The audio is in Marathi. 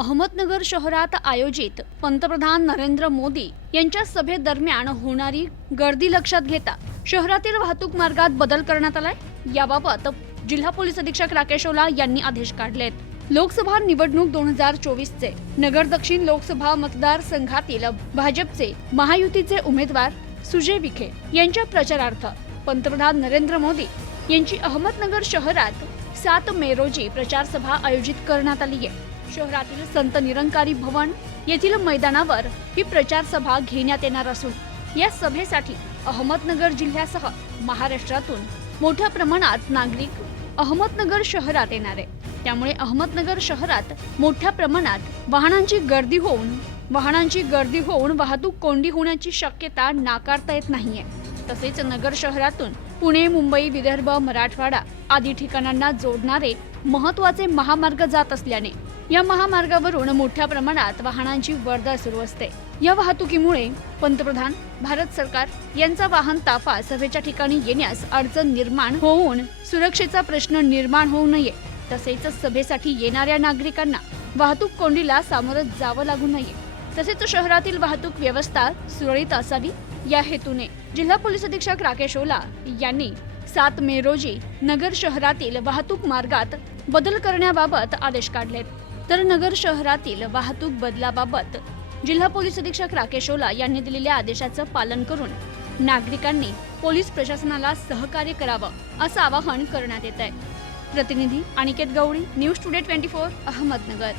अहमदनगर शहरात आयोजित पंतप्रधान नरेंद्र मोदी यांच्या सभेदरम्यान होणारी गर्दी लक्षात घेता शहरातील वाहतूक मार्गात बदल करण्यात आलाय. याबाबत जिल्हा पोलीस अधीक्षक राकेश ओला यांनी आदेश काढलेत. लोकसभा निवडणूक दोन हजार चोवीसचे नगर दक्षिण लोकसभा मतदारसंघातील भाजपचे महायुतीचे उमेदवार सुजय विखे यांच्या प्रचारार्थ पंतप्रधान नरेंद्र मोदी यांची अहमदनगर शहरात सात मे रोजी प्रचारसभा आयोजित करण्यात आली आहे. शहरातील संत निरंकारी भवन येथील मैदानावर ही प्रचार सभा घेण्यात येणार असून या सभेसाठी अहमदनगर जिल्ह्यासह महाराष्ट्रातून मोठ्या प्रमाणात नागरिक अहमदनगर शहरात येणार आहे. त्यामुळे अहमदनगर शहरात मोठ्या प्रमाणात वाहनांची गर्दी होऊन वाहनांची गर्दी होऊन वाहतूक कोंडी होण्याची शक्यता नाकारता येत नाहीये. तसेच नगर शहरातून पुणे मुंबई विदर्भ मराठवाडा आदी ठिकाणांना जोडणारे महत्त्वाचे महामार्ग जात असल्याने या महामार्गावरून मोठ्या प्रमाणात वाहनांची वर्दळ सुरू असते. या वाहतुकीमुळे पंतप्रधान भारत सरकार यांचा वाहन ताफा सभेच्या ठिकाणी येण्यास अडचण निर्माण होऊन सुरक्षेचा प्रश्न निर्माण होऊ नये. तसेच सभेसाठी येणाऱ्या नागरिकांना वाहतूक कोंडीला सामोरं जावं लागू नये. तसेच शहरातील वाहतूक व्यवस्था सुरळीत असावी. या हेतूने जिल्हा पोलीस अधीक्षक राकेश ओला यांनी सात मे रोजी नगर शहरातील वाहतूक मार्गात बदल करण्याबाबत आदेश काढलेत. तर नगर शहरातील वाहतूक बदलाबाबत जिल्हा पोलीस अधीक्षक राकेश ओला यांनी दिलेल्या आदेशाचं पालन करून नागरिकांनी पोलीस प्रशासनाला सहकार्य करावं असं आवाहन करण्यात येत आहे प्रतिनिधी Aniket Gawali news today twenty four Ahmednagar.